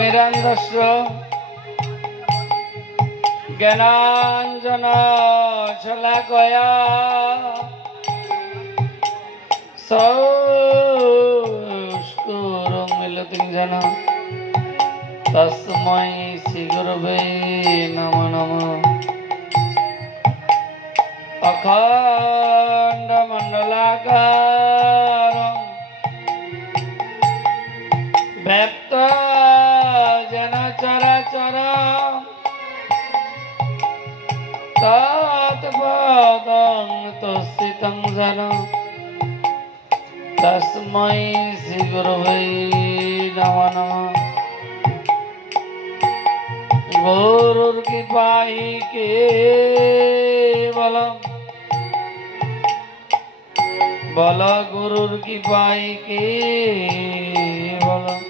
তিমিরান্ধস্য জ্ঞানাঞ্জন শলাকয়া চক্ষুরুন্মিলিतं येन तस्मै श्रीगुरवे नमो नमः। अखण्डमण्डलाकारं व्याप्तं चराचरं तत्पदं तस्थितं येन तस्मै श्रीगुरवे नमो नमः। गुरुर कृपाहि केवलम बल गुरुर कृपाहि केवलम।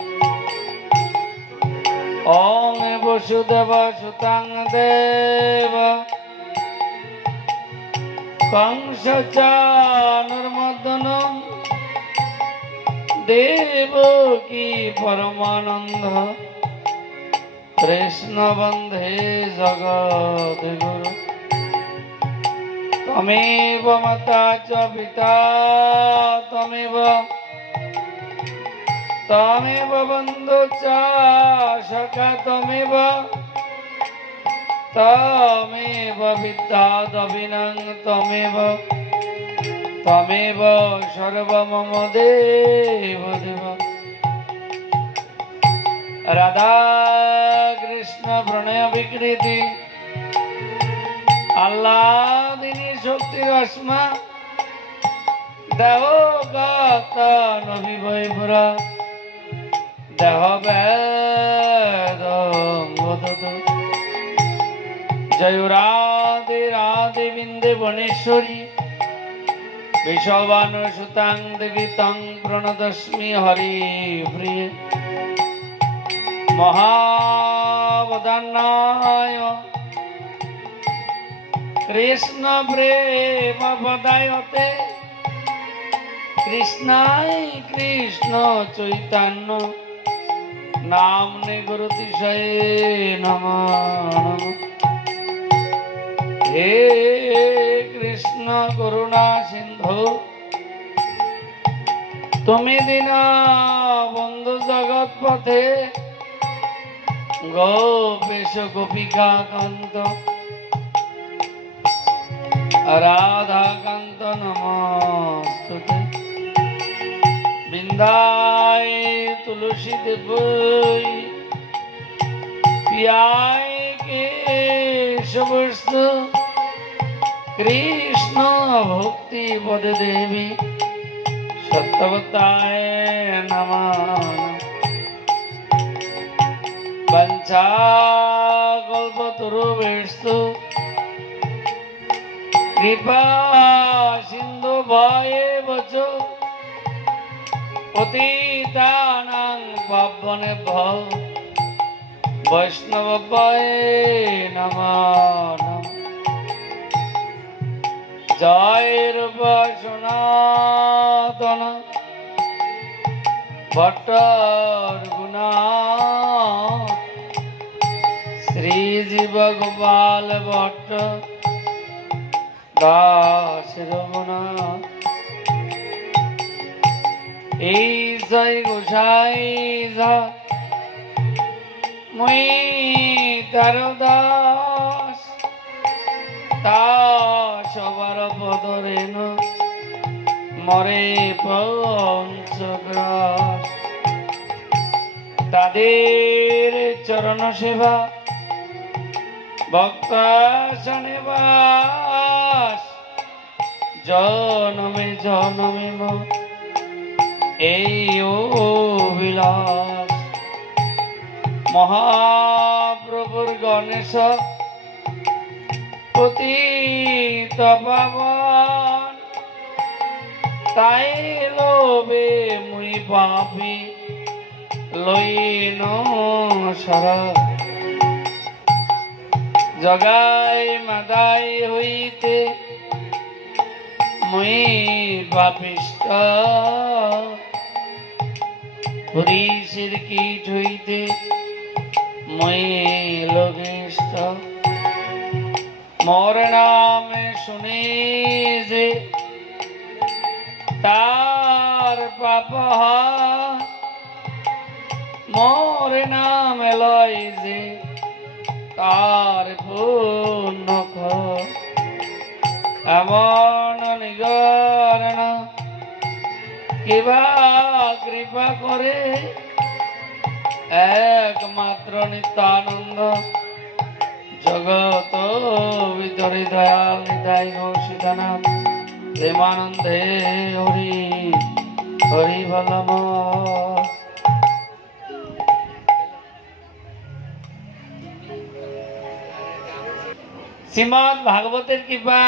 ओम वसुदेव सुतं देव कंस चानुर्मदनं देवकी परमानंद कृष्ण वंदे जगद्गुरु। तमेव माता च पिता तमेव बन्धु च सखा तमेव विद्या दविनं तमेव सर्व मम देव देव। राधा कृष्ण प्रणय विकृति आह्लादिनी शक्ति रश्मा देह गाता देह वेद जय राधे राधे बिंदे वनेश्वरी विश्ववानुसुतां देवी तं प्रणतस्मि हरि प्रिय महावदनाय कृष्ण प्रेम पदायते कृष्णाय कृष्ण चैतन्य नाम्ने गुरुतिशये नमः। हे कृष्ण करुणा सिंधु तुमी दीना बंधु जगत पथे गोपेश गोपिका कांत राधा कांत नमस्तुते। बिंदाय तुलसी देवै पियाय केशवस्तु कृष्ण भक्ति पद देवी सत्यवताय नमः। वंचा कल्पतरुभ्यस्तु कृपा सिंधु भयेव च पतितानां पावनेभ्यो वैष्णवेभ्यो नमो नमः। जय रूप सनातन भट्टरघुना श्रीजीव गोपाल भट्ट दास रघुनाथ। जय गोसाई मुई तार दास सबार पदरेन मरे पंचग्रास। तादेर चरण सेवा भक्तासने बास जनमे जनमे अभिलाष। महाप्रभुर गणेश पतित पावन ताई लोभे मुई पापी लईन सारा। जगाई मादाई हईते मुई पापिष्ट हरीशेर कीट हईते মই লোকেষ্ট মোর নাম শুনে যে তার পাপ মোর নাম লয় যে তার পুণ্য এমন নিগরণ কিবা কৃপা করে একমাত্র নিত্যানন্দ জগত ভিতরে দয়াল নিতাই গৌসীদানাথ প্রেমানন্দে হরি হরি বলম। শ্রীমদ ভাগবতের কৃপা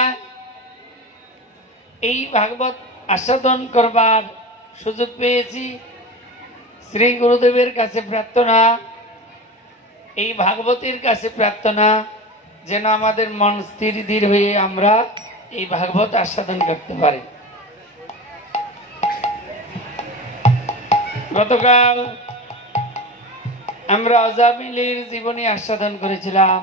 এই ভাগবত আস্বাদন করবার সুযোগ পেয়েছি। শ্রী গুরুদেবের কাছে প্রার্থনা, এই ভাগবতের কাছে প্রার্থনা যেন আমাদের মন স্থির ধীর হয়ে আমরা এই ভাগবত আস্বাদন করতে পারি। গতকাল আমরা অজামিলের জীবনী আস্বাদন করেছিলাম।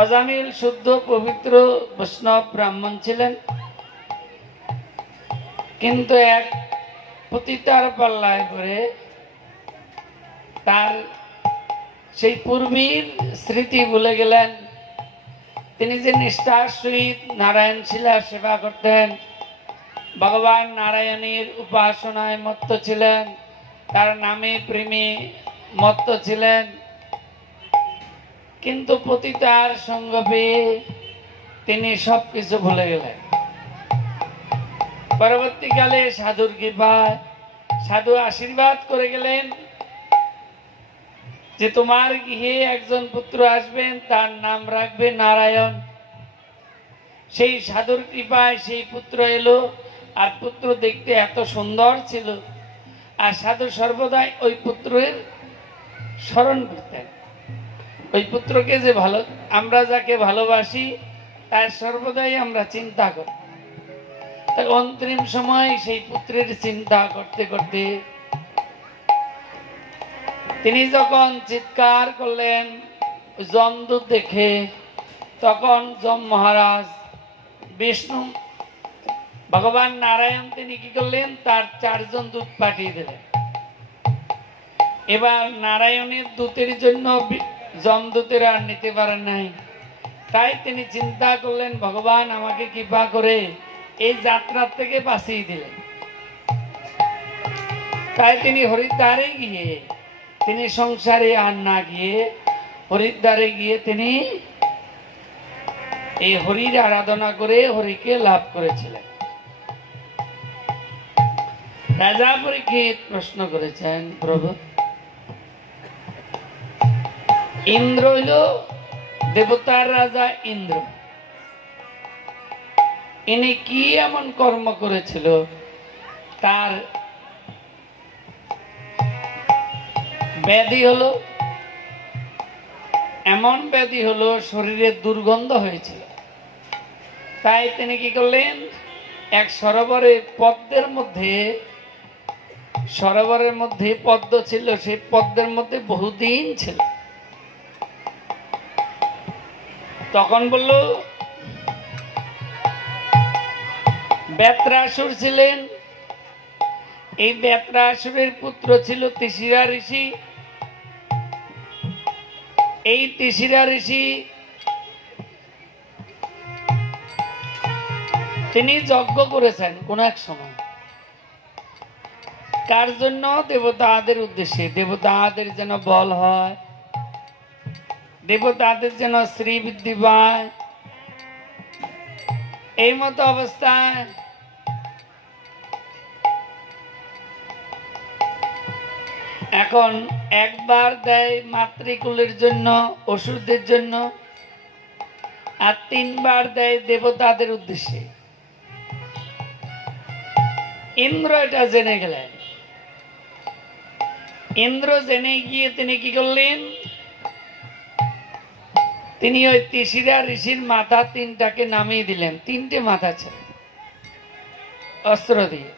অজামিল শুদ্ধ পবিত্র বৈষ্ণব ব্রাহ্মণ ছিলেন, কিন্তু এক পতিতার পাল্লায় পড়ে তার সেই পূর্বীর স্মৃতি ভুলে গেলেন। তিনি যে নিষ্ঠার সহিত নারায়ণ শিলার সেবা করতেন, ভগবান নারায়ণের উপাসনায় মত্ত ছিলেন, তার নামে প্রেমে মত্ত ছিলেন, কিন্তু পতিতার সঙ্গ পেয়ে তিনি সবকিছু ভুলে গেলেন। পরবর্তীকালে সাধুর কৃপায় সাধু আশীর্বাদ করে গেলেন যে তোমার গৃহে একজন পুত্র আসবেন, তার নাম রাখবে নারায়ণ। সেই সাধুর কৃপায় সেই পুত্র এলো, আর পুত্র দেখতে এত সুন্দর ছিল, আর সাধু সর্বদাই ওই পুত্রের স্মরণ করতেন। ওই পুত্রকে যে ভালো, আমরা যাকে ভালোবাসি তার সর্বদাই আমরা চিন্তা করি। তাই অন্তিম সময় সেই পুত্রের চিন্তা করতে করতে তিনি যখন চিৎকার করলেন যমদূত দেখে, তখন যম মহারাজ বিষ্ণু ভগবান নারায়ণ তিনি কি করলেন, তার 4 জন দূত পাঠিয়ে দিলেন। এবার নারায়ণের দূতের জন্য যমদূতের আর নিতে পারেন নাই, তাই তিনি চিন্তা করলেন ভগবান আমাকে কৃপা করে এই যাত্রা থেকে বাঁচিয়ে দিলেন। তাই তিনি হরিদ্বারে গিয়ে, তিনি সংসারে আর না গিয়ে হরিদ্বারে গিয়ে তিনি এই হরির আরাধনা করে হরিকে লাভ করেছিলেন। রাজা পরীক্ষিত প্রশ্ন করেছেন, প্রভু ইন্দ্র হইল দেবতার রাজা ইন্দ্র, ইনি কি এমন কর্ম করেছিল তার ব্যাধি হলো, এমন ব্যাধি হলো শরীরে দুর্গন্ধ হয়েছিল। তাই তিনি কি করলেন, এক সরোবরের মধ্যে পদ্ম ছিল, সেই পদ্মের মধ্যে বহুদিন ছিল। তখন বলল বেত্রাসুর ছিলেন, এই বেত্রাসুরের পুত্র ছিল তিসিরা ঋষি। এই তিসিরা ঋষি তিনি যজ্ঞ করেছেন কোন এক সময়, কার জন্য, দেবতাদের উদ্দেশ্যে, দেবতাদের যেন বল হয়, দেবতাদের যেন শ্রী বৃদ্ধি পায়। এই মতো অবস্থায় এখন একবার দেয় মাতৃকুলের জন্য, অসুরদের জন্য, আর 3 বার দেয় দেবতাদের উদ্দেশ্যে। ইন্দ্র এটা জেনে গেলেন। ইন্দ্র জেনে গিয়ে তিনি কি করলেন, তিনি ওই তিসিরা ঋষির মাথা 3টাকে নামিয়ে দিলেন। 3টে মাথা ছিল অস্ত্র দিয়ে।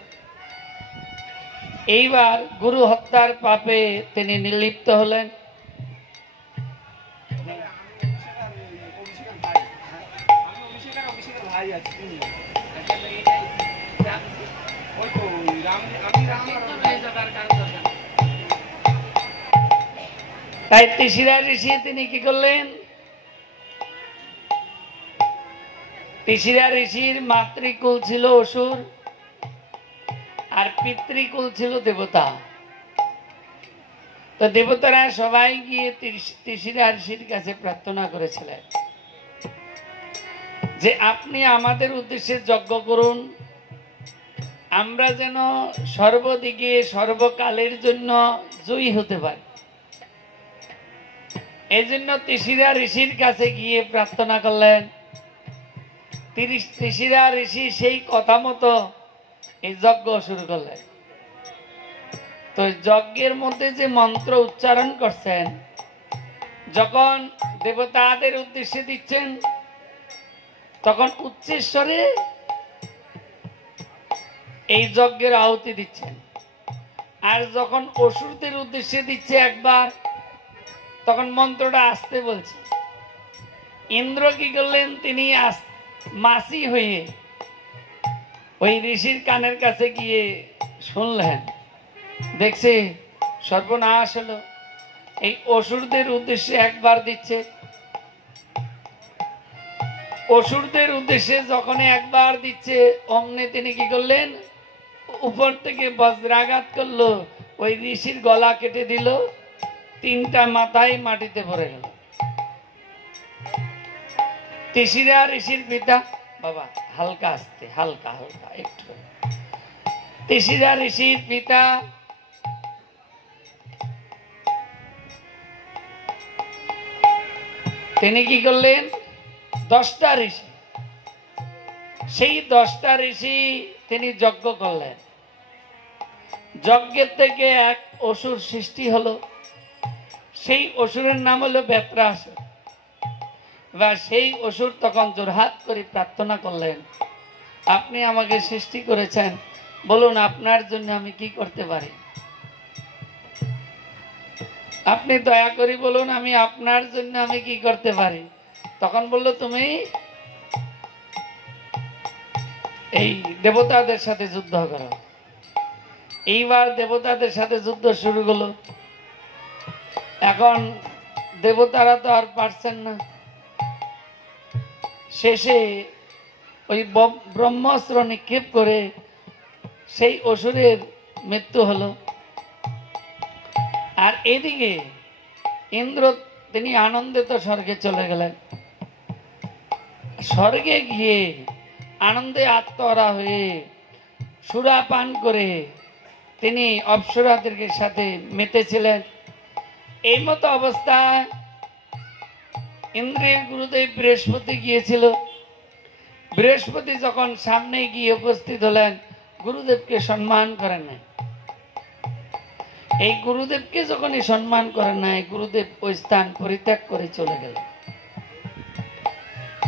এইবার গুরু হত্যার পাপে তিনি নির্লিপ্ত হলেন। তাই তিশিরা ঋষি তিনি কি করলেন, তিশিরা ঋষির মাতৃকুল ছিল অসুর আর পিতৃকুল ছিল দেবতা। তো দেবতারা সবাই গিয়ে তিশিরা ঋষির কাছে প্রার্থনা করেছিলেন যে আপনি আমাদের উদ্দেশ্যে যজ্ঞ করুন, আমরা যেন সর্বদিকে সর্বকালের জন্য জয়ী হতে পারি। এই জন্য তিশিরা ঋষির কাছে গিয়ে প্রার্থনা করলেন। তিশিরা ঋষি সেই কথা মতো এই যজ্ঞ শুরু করলেন। তো যজ্ঞের মধ্যে যে মন্ত্র উচ্চারণ করছেন, যখন দেবতাদের উদ্দেশ্যে দিচ্ছেন তখন উচ্চেশ্বরে এই যজ্ঞের আহুতি দিচ্ছেন, আর যখন অসুরদের উদ্দেশ্যে দিচ্ছে একবার, তখন মন্ত্রটা আসতে বলছে। ইন্দ্র কি করলেন, তিনি মাসি হয়ে ওই ঋষির কানের কাছে গিয়ে শুনলেন, দেখছে সর্বনাশ হলো, এই অসুরদের উদ্দেশ্যে একবার দিচ্ছে। অসুরদের উদ্দেশ্যে যখন একবার দিচ্ছে, অমনি তিনি কি করলেন, উপর থেকে বজ্রাঘাত করলো, ওই ঋষির গলা কেটে দিল, তিনটা মাথায় মাটিতে পড়ে গেল। তিশিরা ঋষির পিতা, বাবা হালকা আসতে, হালকা হালকা একটু, তিশিরা ঋষির পিতা তিনি কি করলেন, 10টা ঋষি, সেই 10টা ঋষি তিনি যজ্ঞ করলেন। যজ্ঞের থেকে এক অসুর সৃষ্টি হলো, সেই অসুরের নাম হলো বেত্রাসুর। বা সেই অসুর তখন জোরহাত করে প্রার্থনা করলেন, আপনি আমাকে সৃষ্টি করেছেন, বলুন আপনার জন্য আমি কি করতে পারি, আপনি দয়া করে বলুন আমি আপনার জন্য আমি কি করতে পারি। তখন বললো, তুমি এই দেবতাদের সাথে যুদ্ধ করো। এইবার দেবতাদের সাথে যুদ্ধ শুরু হলো। এখন দেবতারা তো আর পারছেন না, শেষে ওই ব্রহ্মাস্ত্র নিক্ষেপ করে সেই অসুরের মৃত্যু হলো। আর এদিকে ইন্দ্র তিনি আনন্দিত স্বর্গে চলে গেলেন। স্বর্গে গিয়ে আনন্দে আত্মহারা হয়ে সুরা পান করে তিনি অপ্সরাদের সাথে মেতেছিলেন। এই মতো অবস্থায় ইন্দ্রের গুরুদেব বৃহস্পতি গিয়েছিল। বৃহস্পতি যখন সামনে গিয়ে উপস্থিত হলেন, গুরুদেবকে সম্মান করেন নাই। এই গুরুদেবকে যখনই সম্মান করেন নাই, গুরুদেব ওই স্থান পরিত্যাগ করে চলে গেলেন।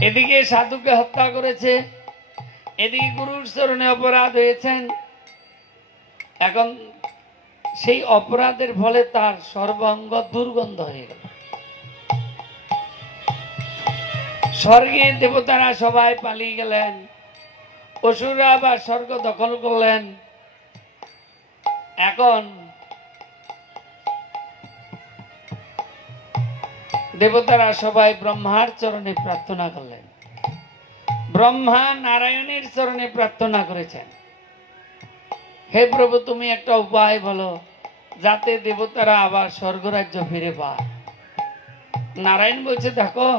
এদিকে সাধুকে হত্যা করেছে, এদিকে গুরুর চরণে অপরাধ হয়েছেন। এখন সেই অপরাধের ফলে তার সর্বাঙ্গ দুর্গন্ধ হয়ে গেল। স্বর্গে দেবতারা সবাই পালিয়ে গেলেন, অসুররা আবার স্বর্গ দখল করলেন। এখন দেবতারা সবাই ব্রহ্মার চরণে প্রার্থনা করলেন। ব্রহ্মা নারায়ণের চরণে প্রার্থনা করেছেন, হে প্রভু তুমি একটা উপায় বলো যাতে দেবতারা আবার স্বর্গরাজ্য ফিরে পায়। নারায়ণ বলছে, দেখো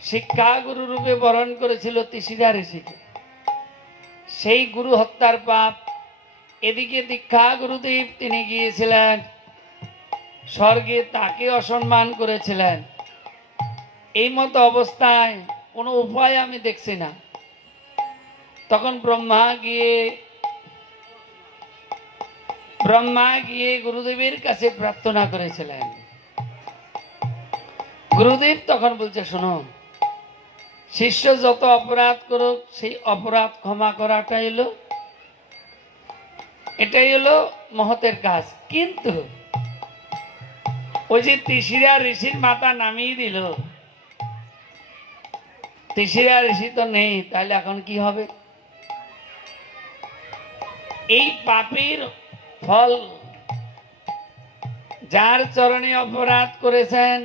শিক্ষা গুরু রূপে বরণ করেছিল তিশিরা ঋষিকে, সেই গুরু হত্যার পাপ। এদিকে দীক্ষা গুরুদেব তিনি গিয়েছিলেন স্বর্গে, তাকে অসম্মান করেছিলেন। এই মতো অবস্থায় কোনো উপায় আমি দেখছি না। তখন ব্রহ্মা গিয়ে গুরুদেবের কাছে প্রার্থনা করেছিলেন। গুরুদেব তখন বলছে, শোনো, শিষ্য যত অপরাধ করুক সেই অপরাধ ক্ষমা করাটা এলো এটাই হলো মহতের কাজ। কিন্তু ওই যে তিসিরা ঋষির মাথা নামিয়ে দিল, তিসিরা ঋষি তো নেই, তাহলে এখন কি হবে? এই পাপীর ফল, যার চরণে অপরাধ করেছেন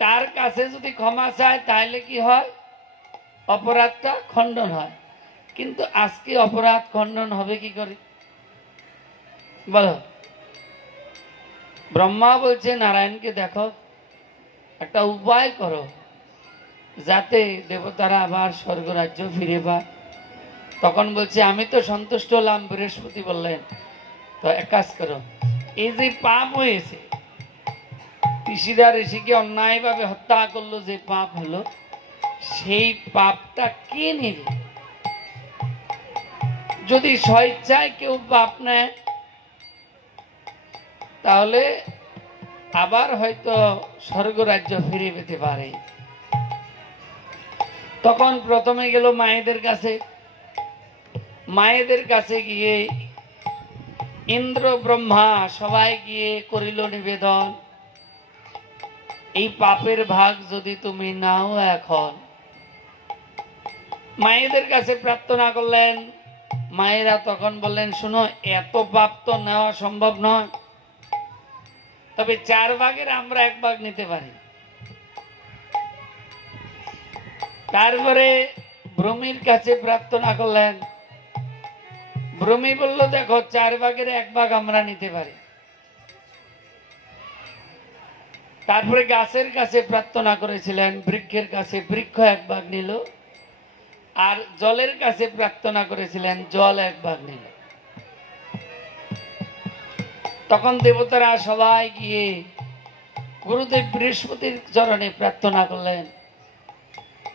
তার কাছে যদি ক্ষমা চায় তাহলে কি হয়? অপরাধটা খণ্ডন হয়। কিন্তু আজকে অপরাধ খণ্ডন হবে কি করে বলো? ব্রহ্মা বলছে নারায়ণকে, দেখো একটা উপায় করো যাতে দেবতারা আবার স্বর্গরাজ্য ফিরে পায়। তখন বলছে আমি তো সন্তুষ্ট হলাম। বৃহস্পতি বললেন, তো এক কাজ করো, এই যে পাপ হয়েছে, তিসিরা ঋষিকে অন্যায়ভাবে হত্যা করলো, যে পাপ হলো, সেই পাপটা কে নিবে? যদি স্বেচ্ছায় কেউ পাপ নেয় তাহলে আবার হয়তো স্বর্গরাজ্য ফিরে পেতে পারে। তখন প্রথমে গেল মায়েদের কাছে। মায়েদের কাছে গিয়ে ইন্দ্র ব্রহ্মা সবাই গিয়ে করিল নিবেদন, এই পাপের ভাগ যদি তুমি নাও এখন। মায়েদের কাছে প্রার্থনা করলেন। মায়েরা তখন বললেন, শুনো, এত পাপ তো নেওয়া সম্ভব নয়, তবে 4 ভাগের আমরা 1 ভাগ নিতে পারি। তারপরে ভূমির কাছে প্রার্থনা করলেন। ভূমি বলল, দেখো 4 ভাগের 1 ভাগ আমরা নিতে পারি। তারপরে গাছের কাছে প্রার্থনা করেছিলেন, বৃক্ষের কাছে বৃক্ষ 1 ভাগ নিল। আর জলের কাছে প্রার্থনা করেছিলেন, জল 1 ভাগ নিল। তখন দেবতারা সবাই গিয়ে গুরুদেব বৃহস্পতির চরণে প্রার্থনা করলেন।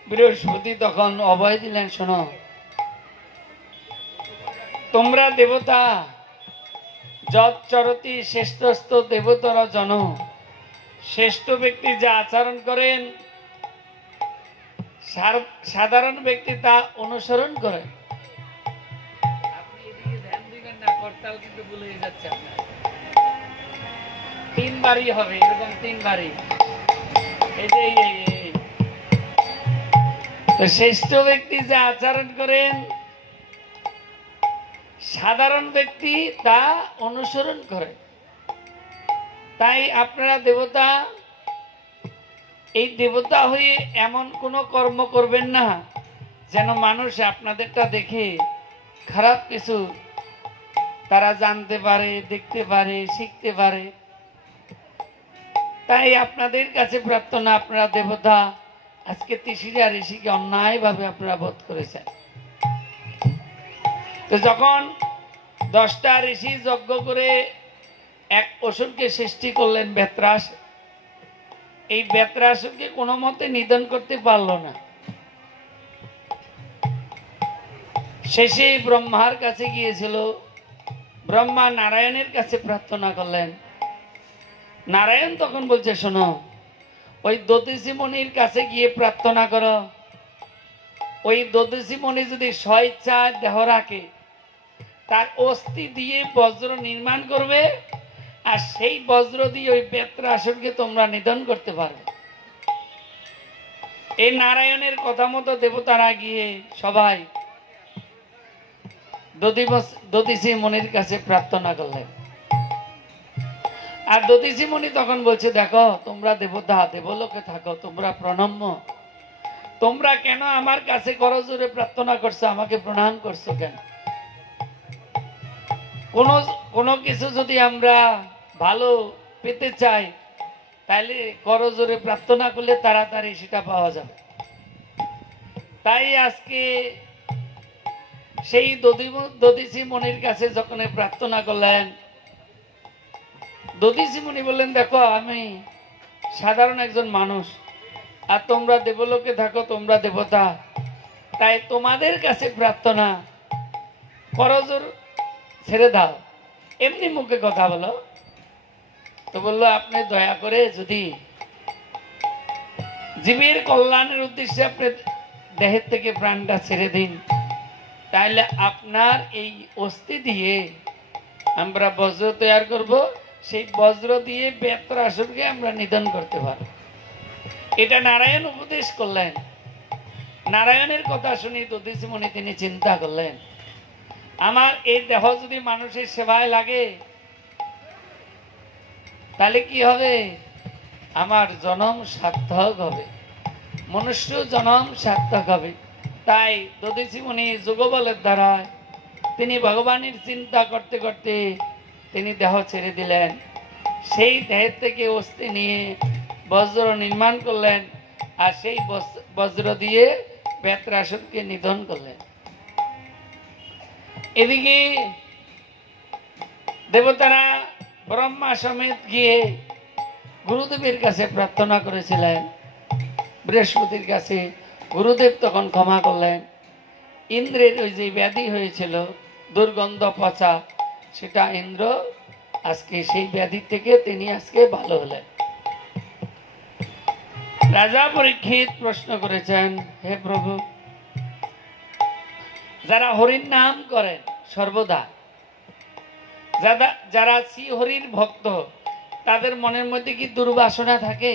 বৃহস্পতি তখন অভয় দিলেন, শোনো, তোমরা দেবতা, যৎ চরতি শ্রেষ্ঠস্থ দেবতর জন, শ্রেষ্ঠ ব্যক্তি যা আচরণ করেন সাধারণ ব্যক্তি তা অনুসরণ করেন। আপনি এদিকে ধ্যান দিবেন না, করতাল কিন্তু ভুলে যাচ্ছে আপনার। 3 বারই হবে, এরকম 3 বারই। এই যে তো শ্রেষ্ঠ ব্যক্তি যা আচরণ করেন সাধারণ ব্যক্তি তা অনুসরণ করে। তাই আপনারা দেবতা, এই দেবতা হয়ে এমন কোনো কর্ম করবেন না যেন মানুষ আপনাদেরটা দেখে খারাপ কিছু তারা জানতে পারে, দেখতে পারে, শিখতে পারে। তাই আপনাদের কাছে প্রার্থনা, আপনারা দেবতা আজকে তিসিরা ঋষিকে অন্যায়ভাবে আপনারা বধ করেছেন। তো যখন 10টা ঋষি যজ্ঞ করে এক অসুরকে সৃষ্টি করলেন, বেত্রাস, এই বেত্রাসুরকে কোনো মতে নিধন করতে পারল না। শেষে ব্রহ্মার কাছে গিয়েছিল। ব্রহ্মা নারায়ণের কাছে প্রার্থনা করলেন। নারায়ণ তখন বলছে, শোনো, ওই দধিসি মণির কাছে গিয়ে প্রার্থনা করো। ওই দধিসি মণি যদি স্বেচ্ছায় দেহ রাখে, তার অস্থি দিয়ে বজ্র নির্মাণ করবে, আর সেই বজ্র দিয়ে ওই বেত্রাসুরকে তোমরা নিধন করতে পারবে। এই নারায়ণের কথা মতো দেবতারা গিয়ে সবাই দধিসি মণির কাছে প্রার্থনা করলেন। আর দধিসি মণি তখন বলছে, দেখো, তোমরা দেবতা, দেবলোকে থাকো, তোমরা প্রণম্য, তোমরা কেন আমার কাছে করজোরে প্রার্থনা করছো, আমাকে প্রণাম করছো কেন? কোনো কিছু যদি আমরা ভালো পেতে চাই তাহলে করজোরে প্রার্থনা করলে তাড়াতাড়ি সেটা পাওয়া যাবে। তাই আজকে সেই দধিসি মণির কাছে যখন প্রার্থনা করলেন, দধিসি মণি বললেন, দেখো, আমি সাধারণ একজন মানুষ, আর তোমরা দেবলোকে থাকো, তোমরা দেবতা, তাই তোমাদের কাছে প্রার্থনা, করজোর ছেড়ে দাও, এমনি মুখে কথা বলো। তো বললো, আপনি দয়া করে যদি জীবের কল্যাণের উদ্দেশ্যে আপনি দেহের থেকে প্রাণটা ছেড়ে দিন, তাহলে আপনার এই অস্থি দিয়ে আমরা বজ্র তৈরি করব, সেই বজ্র দিয়ে বেত্রাসুরকে আমরা নিধন করতে পারব। এটা নারায়ণ উপদেশ করলেন। নারায়ণের কথা শুনি দধিচি মুনি তিনি চিন্তা করলেন, আমার এই দেহ যদি মানুষের সেবায় লাগে তাহলে কি হবে? আমার জন্ম সার্থক হবে, মনুষ্য জন্ম সার্থক হবে। তাই দধিচি মুনি যোগবলের দ্বারা তিনি ভগবানের চিন্তা করতে করতে তিনি দেহ ছেড়ে দিলেন। সেই দেহের থেকে অস্থি নিয়ে বজ্র নির্মাণ করলেন, আর সেই বজ্র দিয়ে বেত্রাসুরকে নিধন করলেন। এদিকে দেবতারা ব্রহ্মা সমেত গিয়ে গুরুদেবের কাছে প্রার্থনা করেছিলেন, বৃহস্পতির কাছে। গুরুদেব তখন ক্ষমা করলেন। ইন্দ্রের ওই যে ব্যাধি হয়েছিল দুর্গন্ধ পচা, সেটা ইন্দ্র আজকে সেই ব্যাধি থেকে তিনি আজকে ভালো হলেন। রাজা পরীক্ষিত প্রশ্ন করেছেন, হে প্রভু, যারা হরির নাম করেন সর্বদা, যারা শ্রী হরির ভক্ত, তাদের মনের মধ্যে কি দুর্বাসনা থাকে?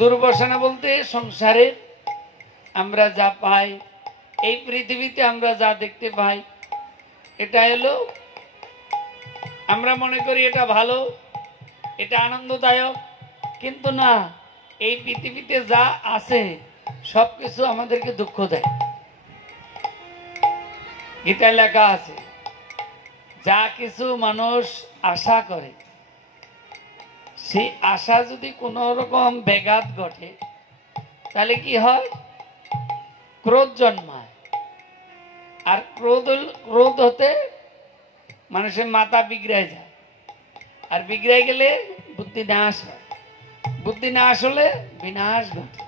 দুর্বাসনা বলতে সংসারে আমরা যা পাই, এই পৃথিবীতে আমরা যা দেখতে পাই, এটা এলো আমরা মনে করি এটা ভালো, এটা আনন্দদায়ক, কিন্তু না, এই পৃথিবীতে যা আছে সবকিছু আমাদেরকে দুঃখ দেয়। গীতায় লেখা আছে, যা কিছু মানুষ আশা করে, সেই আশা যদি কোনো রকম ব্যাঘাত ঘটে তাহলে কি হয়? ক্রোধ জন্মায়। আর ক্রোধ হতে মানুষের মাথা বিগড়ায় যায়, আর বিগড়ায় গেলে বুদ্ধি নাশ হয়, বুদ্ধি নাশ হলে বিনাশ ঘটে।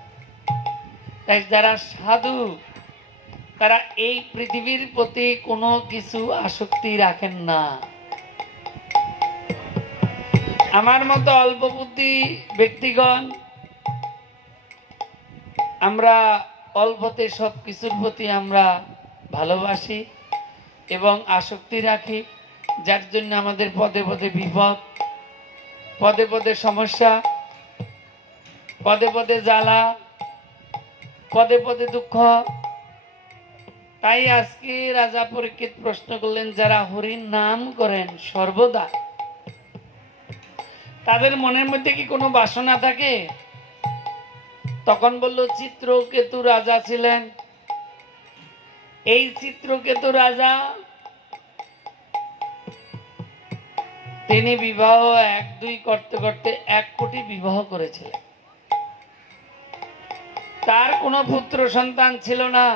তাই যারা সাধু তারা এই পৃথিবীর প্রতি কোনো কিছু আসক্তি রাখেন না। আমার মতো অল্প বুদ্ধি ব্যক্তিগণ আমরা অল্পতে সব কিছুর প্রতি আমরা ভালোবাসি এবং আসক্তি রাখি, যার জন্য আমাদের পদে পদে বিপদ, পদে পদে সমস্যা, পদে পদে জ্বালা, পদে পদে দুঃখ। তাই আজকে রাজা পরীক্ষিত প্রশ্ন করলেন, যারা হরির নাম করেন সর্বদা, তাদের মনের মধ্যে কি কোনো বাসনা থাকে? তখন বলল, চিত্রকেতু রাজা ছিলেন। এই চিত্রকেতু রাজা তিনি বিবাহ 1-2 করতে করতে 1 কোটি বিবাহ করেছিলেন। তার কোনো পুত্র সন্তান ছিল না।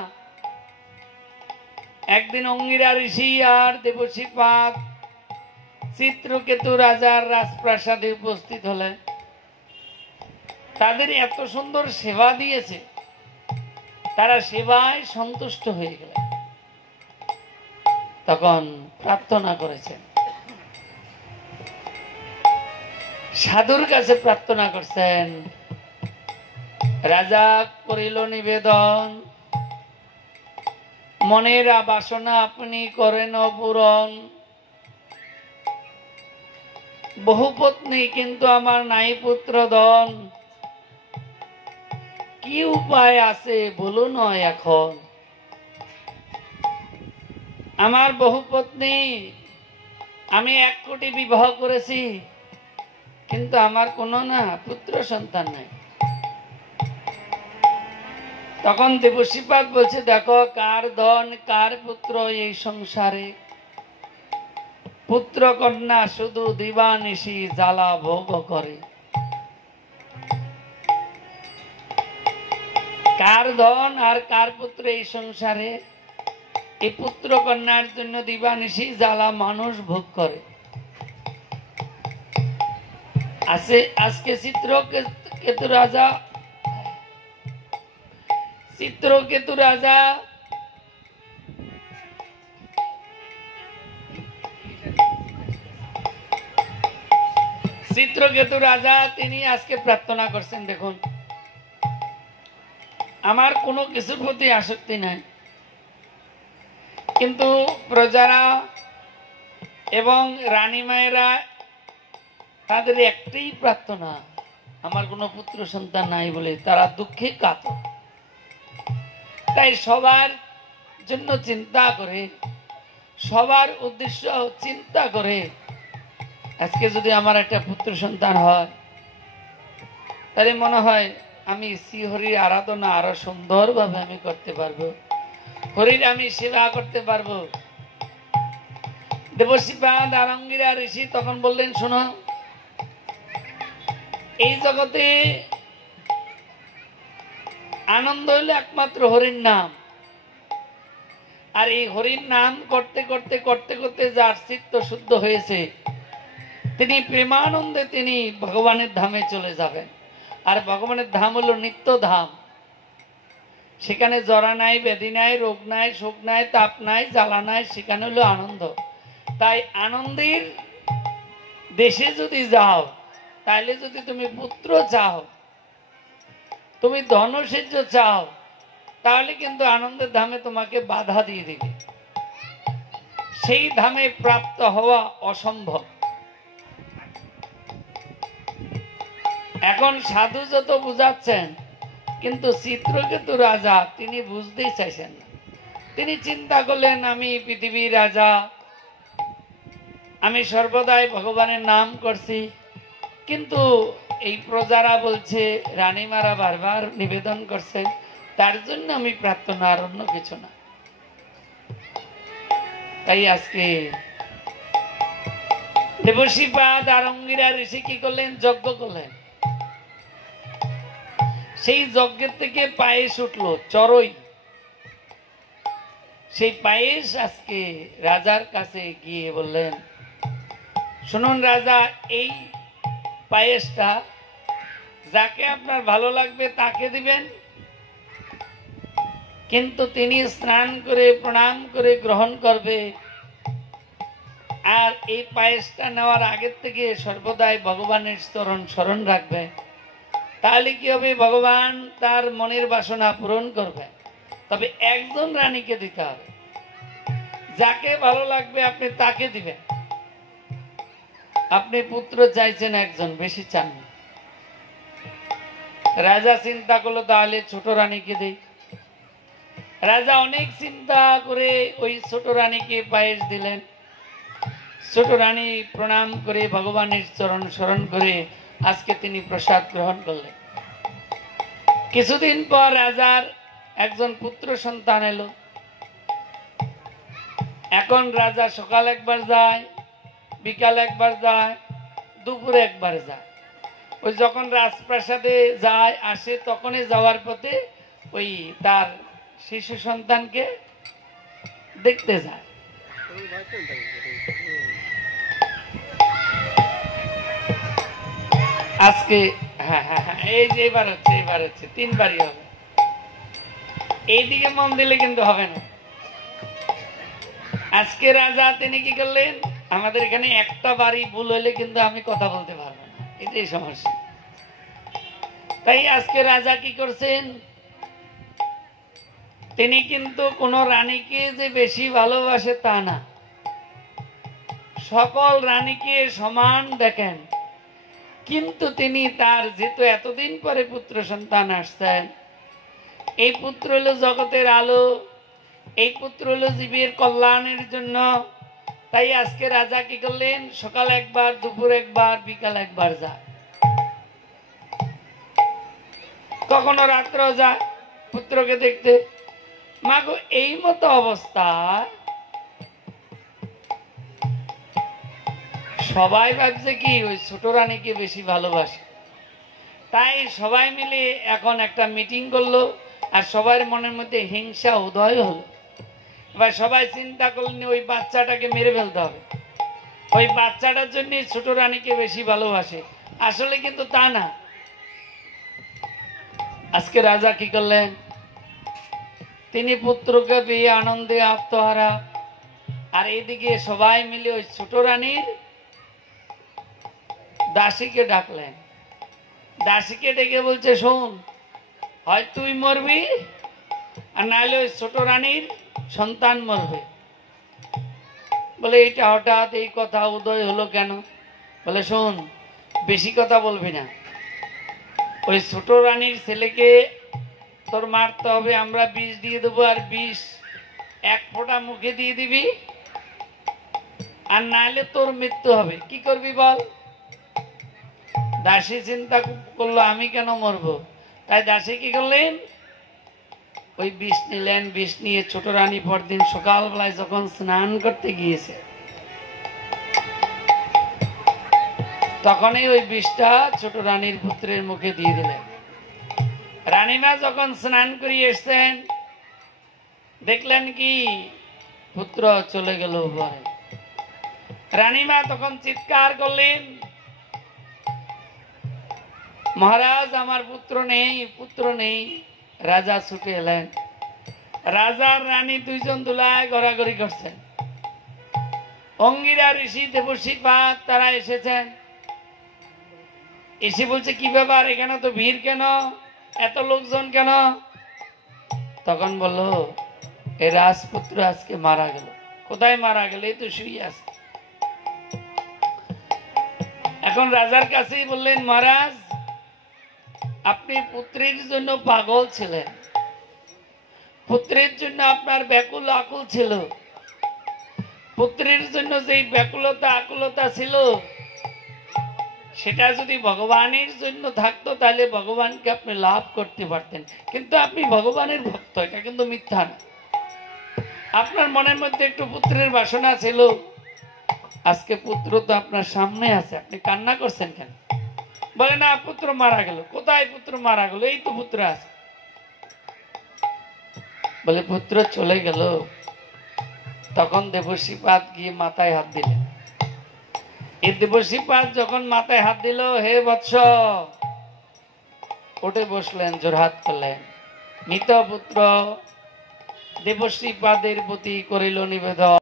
একদিন অঙ্গিরা ঋষি আর দেবর্ষি পাদ চিত্রকেতু রাজার রাজপ্রাসাদে উপস্থিত হলেন। তাদের এত সুন্দর সেবা দিয়েছে, তারা সেবায় সন্তুষ্ট হয়ে গেল। তখন প্রার্থনা করেছেন, সাধুর কাছে প্রার্থনা করছেন। রাজা করিল নিবেদন, মনের বাসনা আপনি করেন পূরণ। বহু পত্নী কিন্তু আমার নাই পুত্র ধন, কি উপায় আছে বলুন এখন। আমার বহু পত্নী, আমি 1 কোটি বিবাহ করেছি, কিন্তু আমার কোনো না পুত্র সন্তান নাই। তখন দেবশ্রীপাদ বলছে, দেখো, কার ধন কার পুত্র এই সংসারে, পুত্র কন্যা শুধু দিবানিশি জ্বালা ভোগ করে। কার ধন আর কার পুত্র এই সংসারে, এই পুত্র কন্যার জন্য দিবানিশি জ্বালা মানুষ ভোগ করে। আজকে চিত্রকেতু রাজা তিনি আজকে প্রার্থনা করছেন, দেখুন, আমার কোনো কিছুর প্রতি আসক্তি নাই, কিন্তু প্রজারা এবং রানী মায়েরা তাদের একটাই প্রার্থনা, আমার কোনো পুত্র সন্তান নাই বলে তারা দুঃখে কাতর। তাই সবার জন্য চিন্তা করে, সবার উদ্দেশ্য চিন্তা করে, আজকে যদি আমার একটা পুত্র সন্তান হয় তাহলে মনে হয় আমি শ্রীহরির আরাধনা আরো সুন্দরভাবে আমি করতে পারবো, হরির আমি সেবা করতে পারবো। দেবশ্রীপাদ আরঙ্গিরা ঋষি তখন বললেন, শোনো, এই জগতে আনন্দ হইল একমাত্র হরির নাম। আর এই হরির নাম করতে করতে করতে করতে যার চিত্ত শুদ্ধ হয়েছে, তিনি প্রেমানন্দে তিনি ভগবানের ধামে চলে যাবেন। আর ভগবানের ধাম হলো নিত্য ধাম, সেখানে জরা নাই, ব্যাধি নাই, রোগ নাই, শোক নাই, তাপ নাই, জ্বালা নাই, সেখানে হলো আনন্দ। তাই আনন্দের দেশে যদি যাও, তাইলে যদি তুমি পুত্র চাও, তুমি ধনৈশ্বর্য চাও, তাহলে কিন্তু আনন্দের ধামে তোমাকে বাধা দিয়ে দিবে, সেই ধামে প্রাপ্ত হওয়া অসম্ভব। এখন সাধু যত বুঝাচ্ছেন, কিন্তু চিত্রকেতু রাজা তিনি বুঝতেই চাইছেন না। তিনি চিন্তা করলেন, আমি পৃথিবীর রাজা, আমি সর্বদাই ভগবানের নাম করছি, কিন্তু এই প্রজারা বলছে, রানীমারা বারবার নিবেদন করছে, তার জন্য আমি প্রার্থনা, আর অন্য কিছু না। তাই আজকে দেবশ্রীপাদ আরঙ্গিরা ঋষি কি করলেন? যজ্ঞ করলেন। সেই যজ্ঞের থেকে পায়েস উঠলো, চড়ই। সেই পায়েস আজকে রাজার কাছে গিয়ে বললেন, শুনুন রাজা, এই পায়েসটা যাকে আপনার ভালো লাগবে তাকে দিবেন, কিন্তু তিনি স্নান করে প্রণাম করে গ্রহণ করবে। আর এই পায়েসটা নেওয়ার আগের থেকে সর্বদাই ভগবানের চরণ স্মরণ রাখবে। তাহলে কি হবে? ভগবান তার মনের বাসনা পূরণ করবে। তবে একজন রানীকে দিতে হবে, যাকে ভালো লাগবে আপনি তাকে দিবেন। আপনি পুত্র চাইছেন একজন, বেশি চান। রাজা চিন্তা করলো, তাহলে ছোট রানীকে দেই। রাজা অনেক চিন্তা করে ওই ছোট রানীকে পায়েস দিলেন। ছোট রানী প্রণাম করে ভগবানের চরণ স্মরণ করে আজকে তিনি প্রসাদ গ্রহণ করলেন। কিছুদিন পর রাজার একজন পুত্র সন্তান এলো। এখন রাজা সকাল একবার যায়, বিকাল একবার যায়, দুপুরে একবার যায়। ওই যখন রাজপ্রাসাদে যায় আসে, তখনই যাওয়ার পথে ওই তার শিশু সন্তানকে দেখতে যায়। আজকে হ্যাঁ হ্যাঁ হ্যাঁ, এই যে এবার হচ্ছে তিনবারই হবে। এইদিকে মন দিলে কিন্তু হবে না। আজকে রাজা তিনি কি করলেন, আমাদের এখানে একটা বাড়ি ভুল হইলে কিন্তু আমি কথা বলতে পারবো না, এটাই সমস্যা। তাই আজকে রাজা কি করছেন, তিনি কিন্তু কোন রানীকে যে বেশি ভালোবাসে তা না, সকল রানীকে সমান দেখেন। কিন্তু তিনি তার যেহেতু এতদিন পরে পুত্র সন্তান আসছেন, এই পুত্র হলো জগতের আলো, এই পুত্র হলো জীবের কল্যাণের জন্য। তাই আজকে রাজা কি করলেন, সকাল একবার, দুপুর একবার, বিকাল একবার যায়, কখনো রাত্র যায় পুত্রকে দেখতে। মাগো, এই মতো অবস্থা সবাই ভাবছে কি ওই ছোট রানীকে বেশি ভালোবাসে। তাই সবাই মিলে এখন একটা মিটিং করলো, আর সবার মনের মধ্যে হিংসা উদয় হলো। এবার সবাই চিন্তা করলেন ওই বাচ্চাটাকে মেরে ফেলতে হবে, ওই বাচ্চাটার জন্য ছোট রানীকে বেশি ভালোবাসে। আসলে কিন্তু তা না। আজকে রাজা কি করলেন, তিনি পুত্রকে পেয়ে আনন্দে আত্মহারা, আর এইদিকে সবাই মিলে ওই ছোট রানীর দাসীকে ডাকলেন। দাসীকে ডেকে বলছে, শোন, হয় তুই মরবি, আর নাহলে ওই ছোট রানীর সন্তান মরবে। বলে এটা হঠাৎ এই কথা উদয় হলো কেন? বলে শোন, বেশি কথা বলবি না, ওই ছোট রানীর ছেলেকে তোর মারতে হবে, আমরা বিষ দিয়ে দেবো, আর বিষ এক ফোঁটা মুখে দিয়ে দিবি, আর নাহলে তোর মৃত্যু হবে। কি করবি বল? দাসী চিন্তা করলো আমি কেন মরবো, তাই দাসী কি করলেন, ওই বিষ নিলেন। বিষ নিয়ে ছোট রানী পরদিন সকালবেলায় যখন স্নান করতে গিয়েছে, তখনই ওই বিষটা ছোট রানীর পুত্রের মুখে দিয়ে দিলেন। রানীমা যখন স্নান করিয়ে এসছেন, দেখলেন কি পুত্র চলে গেল উপরে। রানীমা তখন চিৎকার করলেন, মহারাজ আমার পুত্র নেই, পুত্র নেই। রাজা ছুটে এলেন। রাজার রানী দুইজন দুলায় গড়াগড়ি করছেন। অঙ্গিরা ঋষি দেবর্ষি পাদ তারা এসেছেন, এসে বলছে কি ব্যাপার, এখানে তো ভিড় কেন, এত লোকজন কেন? তখন বললো এ রাজপুত্র আজকে মারা গেল। কোথায় মারা গেল? এই তো শুয়ে আছে। এখন রাজার কাছেই বললেন, মহারাজ আপনি পুত্রের জন্য পাগল ছিলেন, পুত্রের জন্য আপনার ব্যাকুল আকুল ছিল, পুত্রের জন্য যেই ব্যাকুলতা আকুলতা ছিল সেটা যদি ভগবানের জন্য থাকতো তাহলে ভগবানকে আপনি লাভ করতে পারতেন, কিন্তু আপনি ভগবানের ভক্ত, এটা কিন্তু মিথ্যা না। আপনার মনের মধ্যে একটু পুত্রের বাসনা ছিল, আজকে পুত্র তো আপনার সামনে আছে, আপনি কান্না করছেন কেন? বলে না, পুত্র মারা গেল। কোথায় পুত্র মারা গেল? এই তো পুত্র আছে। বলে পুত্র চলে গেল। তখন দেবর্ষিপাদ গিয়ে মাথায় হাত দিলেন। এই দেবর্ষিপাদ যখন মাথায় হাত দিল, হে বৎস, উঠে বসলেন, জোড়হাত করলেন। মৃত পুত্র দেবর্ষিপাদের প্রতি করিল নিবেদন।